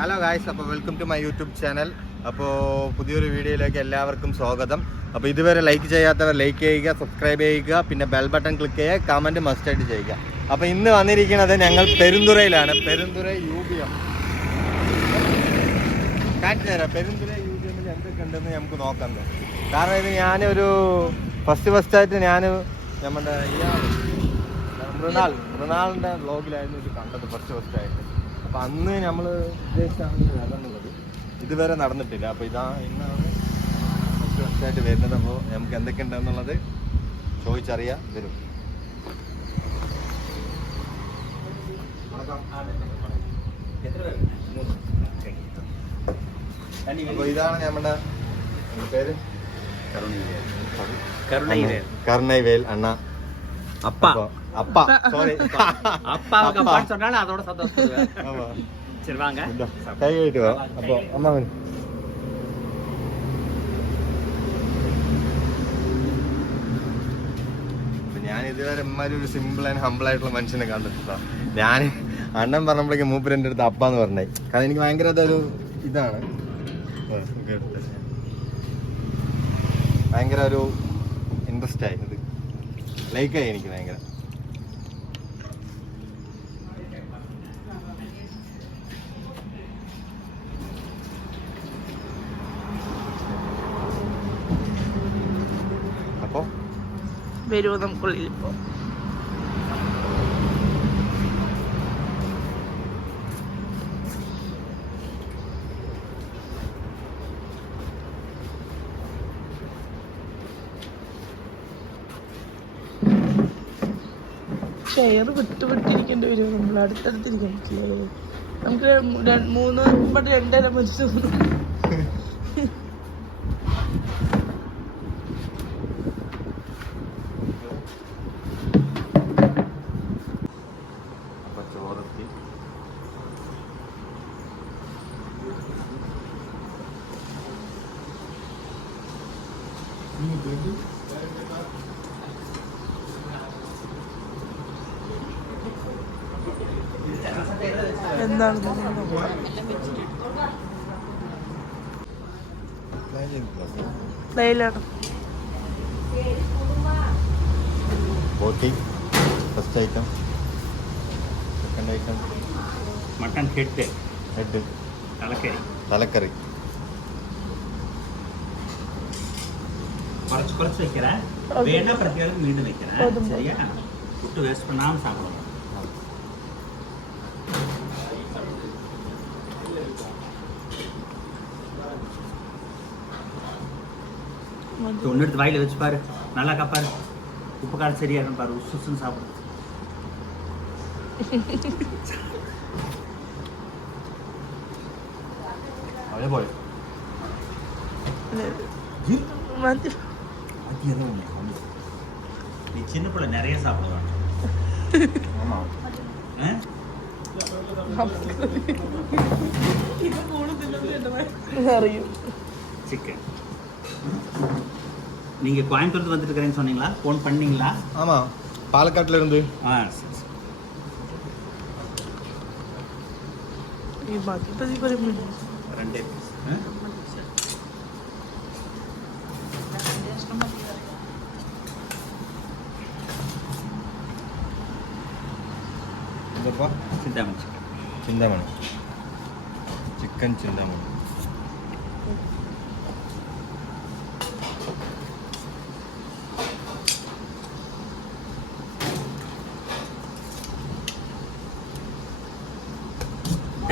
Hello guys അപ്പോൾ welcome to my YouTube channel അപ്പോൾ പുതിയൊരു വീഡിയോയിലേക്ക് എല്ലാവർക്കും സ്വാഗതം. അപ്പോൾ ഇതുവരെ ലൈക്ക് ചെയ്യാത്തവർ ലൈക്ക് ചെയ്യുക സബ്സ്ക്രൈബ് ചെയ്യുക പിന്നെ ബെൽ ബട്ടൺ ക്ലിക്ക് ചെയ്യുക കമന്റ് മസ്റ്റായിട്ട് ചെയ്യുക. അപ്പോൾ ഇന്ന് വന്നിരിക്കുന്നത് ഞങ്ങൾ പെരുന്തുറയിലാണ്. Perunthura U B M. കാറ്റ് തരാം. പെരുന്തുറ യു ബി എമ്മിൽ എന്തൊക്കെ ഉണ്ടെന്ന് നമുക്ക് നോക്കാം കാരണം ഇത് ഞാനൊരു ഫസ്റ്റ് ഫസ്റ്റായിട്ട് ഞാൻ നമ്മുടെ ഇയാൾ മൃണാൾ മൃണാളിന്റെ വ്ലോഗിലായിരുന്നു ഇത് കണ്ടത് ഫസ്റ്റ് ഫസ്റ്റായിട്ട് അപ്പൊ അന്ന് നമ്മൾ ഉദ്ദേശിച്ചാണ് ഇതുവരെ നടന്നിട്ടില്ല. അപ്പോൾ ഇതാ ഇന്നാണ് വരുന്നത്. അപ്പോ നമുക്ക് എന്തൊക്കെ ഉണ്ടെന്നുള്ളത് ചോദിച്ചറിയാൻ വരും. അപ്പോൾ ഇതാണ് നമ്മുടെ പേര്? കരുണൈവേൽ കരുണൈവേൽ അണ്ണ അപ്പ. അപ്പ സോറി அப்பாவுக்கு அப்பான்னு சொன்னாலும் அதோட சந்தோஷப்படுவேன் சரி வாங்க കൈ കഴിട്ട് വാ അപ്പൊ അമ്മ വരൂ. അപ്പൊ ഞാൻ ഇതുവരെ ഇമ്മാരി ഒരു സിമ്പിൾ ആൻഡ് ഹമ്പിൾ ആയിട്ടുള്ള മനുഷ്യനെ കണ്ടിട്ടില്ല ഞാൻ അണ്ണൻ പറഞ്ഞപ്പോഴേക്കും മൂപ്പര് എൻ്റെ അടുത്ത് അപ്പാന്ന് പറഞ്ഞേ കാരണം എനിക്ക് ഭയങ്കര അതൊരു ഇതാണ് ഓ, ഇത് എടുത്ത്. ഭയങ്കര ഒരു ഇൻട്രസ്റ്റ് ആയി ഇത് ലൈക്കായി എനിക്ക് ഭയങ്കര വരുമോ നമുക്കുള്ളിൽ ഇപ്പോ. ചെയർ വിട്ട് വിട്ടിരിക്കേണ്ടി വരും. നമ്മൾ അടുത്തടുത്തിരിക്കണം നമുക്ക് മൂന്ന് രണ്ട് രണ്ടര മരിച്ചു. അപ്പൊ എന്താണ് ഡയലാണ് ബോട്ടി first item second item mutton head head தலைக்கறி തലക്കറി குறைச்சு குறைச்சு வைக்கிறேன் Okay. வேணா பிரத்தியாலும் மீண்டும் வைக்கிறேன் போதும். சரியா விட்டு வேஸ்ட் பண்ணாம சாப்பிடலாம் இது ஒன்று எடுத்து வாயில வச்சு பாரு நல்லா பாரு உப்பு காரம் சரியா இருக்கும் பாரு உசு உசுன்னு சாப்பிடு അതേപോലെ മതി அது எதுவும் இல்லை ஒண்ணு. நீ சின்ன பிள்ளை நிறைய சாப்பிடுவான் ആമാ ஆ? അറിയും சிக்கன் நீங்கள் கோயம்புத்தூர் வந்துருக்கிறேன்னு சொன்னீங்களா? ஃபோன் பண்ணீங்களா? ஆமாம் பாலக்காட்டில் இருந்து. ஆ ரெண்டே சிந்தாமணி. சிந்தாமணி. சிக்கன் சிந்தாமணி.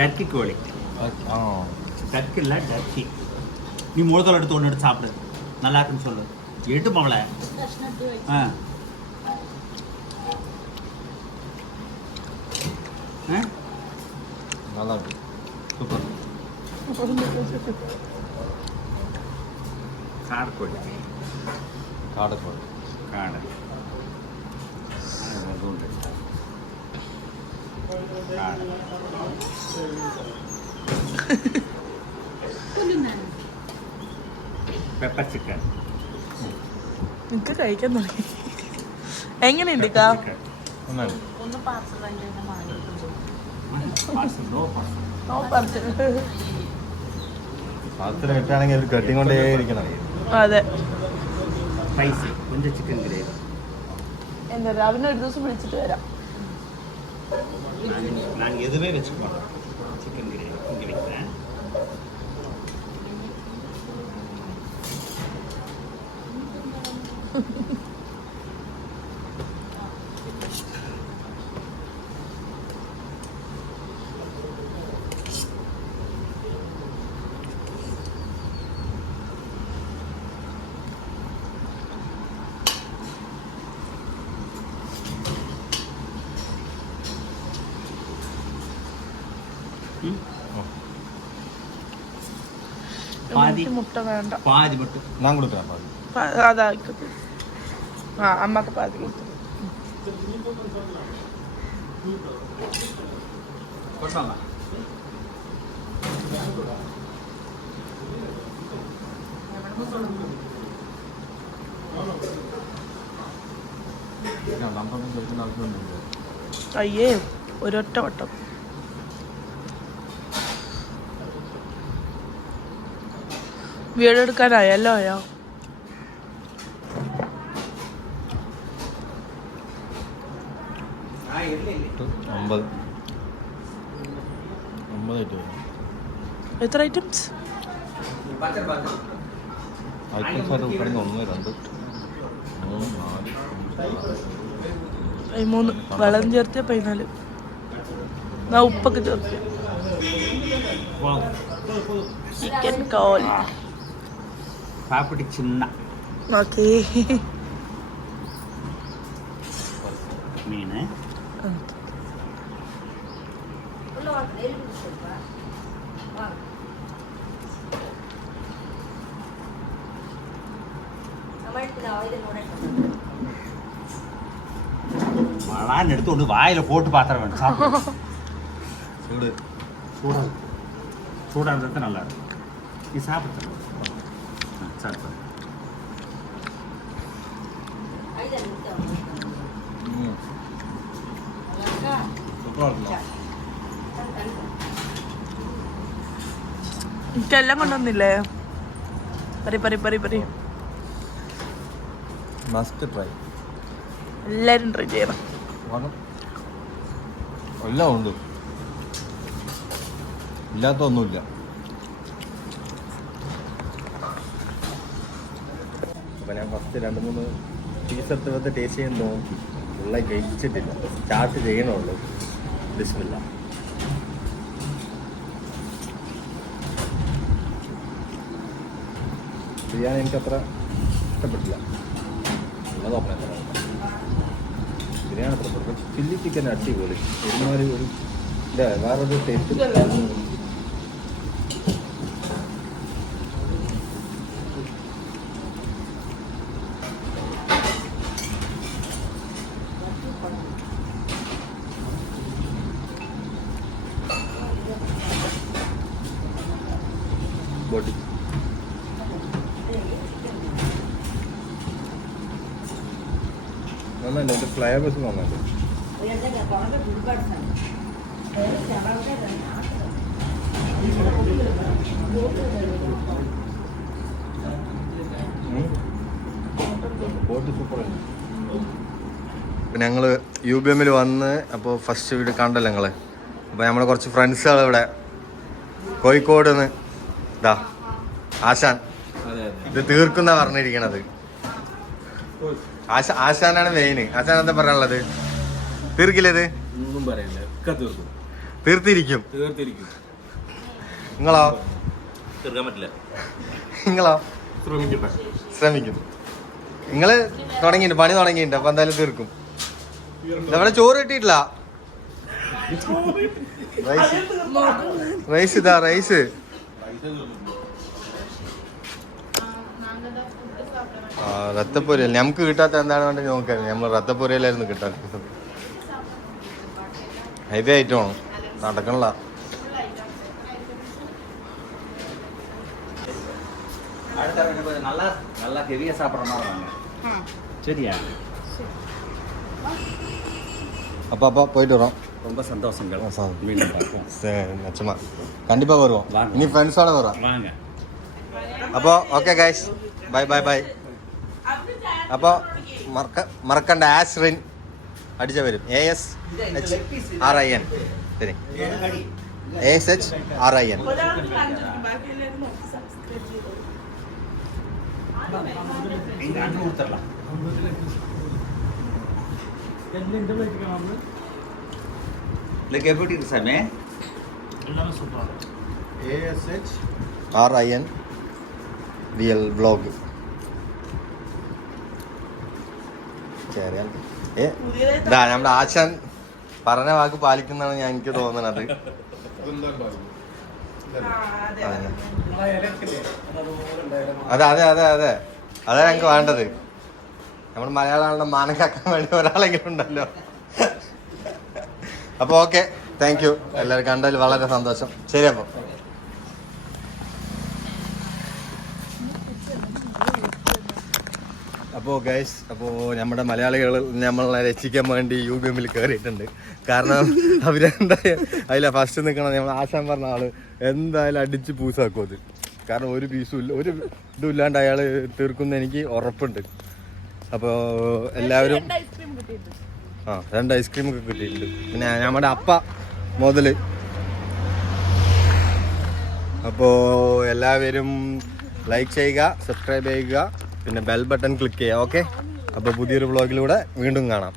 டர்க்கி கோழி. டர்க்கி இல்லை டர்க்கி நீ முழுதல் எடுத்து ஒன்று எடுத்து சாப்பிடு. நல்லா இருக்குன்னு சொல்லு. எட்டு மவளை ஆ. நல்லா இருக்கு. சூப்பர். காடக்கோழி காடக்கோழி காடை. காடை. പെപ്പർ ചിക്കൻ നിനക്ക് കഴിക്കാൻ തുടങ്ങി എങ്ങനെയുണ്ട് കാ ഒന്ന് പാർസൽ ഇരിക്കണം. അതെ. സ്പൈസി കൊഞ്ച ചിക്കൻ ഗ്രേവി. എന്താ രാവിലെ ഒരു ദിവസം വിളിച്ചിട്ട് വരാം. நாங்கள் நாங்கள் எதுவே வச்சுக்க மாட்டோம் சிக்கன் கிரேவி இங்கே வைக்கிறேன். ம் പാതി. മുട്ട വേണ്ട. പാതി ഞാൻ കൊടുക്കാം പാതി. ആ അമ്മയ്ക്ക് പാതി അയ്യേ ഒരൊറ്റ വട്ടം. വീടെടുക്കാനായല്ലോ അയാ എത്ര ഐറ്റംസ് മൂന്ന് വെള്ളം ചേർത്തിയ പതിനാല്. ഉപ്പൊക്കെ ചേർത്തിയ ചിക്കൻ കോൽ పాపిడి சின்ன. ఓకే మీనే மலான்னு எடுத்து ஒன்று வாயில் போட்டு பாத்திர வேணும். சாப்பிடு. சூடு. சூடா சூடாக நல்லா இருக்கும். நீ சாப்பிட்டு സാൽപ്പത് കൊണ്ടുവന്നില്ലേ പറി പറി പറി പറി മസ്റ്റ് ട്രൈ എല്ലാരും ട്രൈ ചെയ്യണം എല്ലാം ഉണ്ട് ഇല്ലാത്ത ഒന്നുമില്ല അപ്പം ഞാൻ ഫസ്റ്റ് രണ്ട് മൂന്ന് പീസ് എടുത്ത് വെച്ച് ടേസ്റ്റ് നോക്കി. ഉള്ള കഴിച്ചിട്ടില്ല. സ്റ്റാർട്ട് ചെയ്യണുള്ളൂ. ബിസ്മില്ല ബിരിയാണി എനിക്കത്ര ഇഷ്ടപ്പെട്ടില്ല. ഉള്ള നോക്കണം ബിരിയാണി അത്ര ചില്ലി ചിക്കൻ അടിപൊളി. ഒരുമാതിരി ഒരു ഇല്ല വേറൊരു ടേസ്റ്റ് ബോട്ടി നന്നല്ല എന്റെ ഫ്ലേവേഴ്സ് സൂപ്പർ ഞങ്ങൾ യു ബി എമ്മിൽ വന്ന് അപ്പോൾ ഫസ്റ്റ് വീട് കണ്ടല്ലോ ഞങ്ങൾ അപ്പോൾ നമ്മൾ കുറച്ച് ഫ്രണ്ട്സുകൾ ഇവിടെ. കോഴിക്കോട് നിന്ന്. ഇതാ ആശാൻ. ഇത് തീർക്കുന്ന പറഞ്ഞിരിക്കണത്. ആശ ആശാനാണ് മെയിൻ ആശാൻ എന്താ പറയാനുള്ളത്? തീർക്കില്ലേ ഇത്? ഒന്നും പറയണ്ട. ഒക്കെ തീർക്കും. തീർത്തിരിക്കും. തീർത്തിരിക്കും. നിങ്ങളോ? തീർക്കാൻ പറ്റില്ല. നിങ്ങളോ? ശ്രമിക്കട്ടെ. ശ്രമിക്കും. നിങ്ങൾ തുടങ്ങിയിട്ടുണ്ട് പണി തുടങ്ങിയിട്ടുണ്ട് അപ്പൊ എന്തായാലും തീർക്കും. നമ്മുടെ ചോറ് കിട്ടിയിട്ടില്ല. റൈസ്. റൈസ് ഇതാ റൈസ്. ആ റത്തപ്പൊരിയല്ല നമുക്ക് കിട്ടാത്ത എന്താണ് വേണ്ടത് നോക്കാം നമ്മൾ റത്തപ്പൊരിയല്ലായിരുന്നു കിട്ടാൻ ഹൈവേ ആയിട്ടാണ് നടക്കണില്ല அடுத்த ரெண்டு பேரும் நல்லா நல்லா ஹெவியாக சாப்பிட்ற மாதிரி வாங்க சரியா അപ്പൊ അപ്പൊ പോയിട്ട് വരാം ரொம்ப சந்தோஷங்கள் சந்தோஷம். மீண்டும் பார்ப்போம் சரி, நிச்சயமா கண்டிப்பா வருவோம் வாங்க. இனி ஃப்ரெண்ட்ஸோட வருவோம் வாங்க അപ്പോൾ okay guys bye bye bye അപ്പോൾ മറക്ക മറക്കണ്ട ആസ്റിൻ അടിച്ച വരും A S H R I N ശരി A S H R I N ഒരാൾക്ക് കാണിച്ചിരിക്കും ബാക്കി എല്ലാവരും നോക്കി സബ്സ്ക്രൈബ് ചെയ്തു இந்த அண்ணன் கொடுத்துடலாம் ഇതാ നമ്മുടെ ആശാൻ പറഞ്ഞ വാക്ക് പാലിക്കുന്നതാണ് ഞാൻ എനിക്ക് തോന്നുന്നത്. അതെ, അതെ. അതെ. അതെ അതെ അതെ അതാ. ഞങ്ങൾക്ക് വേണ്ടത്. നമ്മൾ മലയാളികളുടെ മാനം കാക്കാൻ വേണ്ടി ഒരാളെങ്കിലും ഉണ്ടല്ലോ. അപ്പോൾ ഓക്കെ. താങ്ക് യു എല്ലാവരും കണ്ടതിൽ വളരെ സന്തോഷം. ശരി അപ്പോൾ അപ്പോൾ ഗൈസ് അപ്പോൾ നമ്മുടെ മലയാളികൾ നമ്മളെ രക്ഷിക്കാൻ വേണ്ടി യു ബി എമ്മിൽ കയറിയിട്ടുണ്ട് കാരണം അവരെന്തായാലും അതിലെ ഫസ്റ്റ് നിൽക്കണം നമ്മൾ ആശാൻ പറഞ്ഞ ആൾ എന്തായാലും അടിച്ച് പൂസാക്കും അത്. കാരണം ഒരു പീസും ഇല്ല ഒരു ഇതും ഇല്ലാണ്ട് അയാൾ തീർക്കുന്ന എനിക്ക് ഉറപ്പുണ്ട്. അപ്പോൾ എല്ലാവരും ആ രണ്ട് ഐസ്ക്രീം ഒക്കെ കിട്ടിയിട്ടുണ്ട്. പിന്നെ നമ്മുടെ അപ്പ മുതൽ. അപ്പോൾ എല്ലാവരും ലൈക്ക് ചെയ്യുക സബ്സ്ക്രൈബ് ചെയ്യുക. പിന്നെ ബെൽ ബട്ടൺ ക്ലിക്ക് ചെയ്യുക ഓക്കെ അപ്പോൾ പുതിയൊരു വ്ളോഗിലൂടെ വീണ്ടും കാണാം.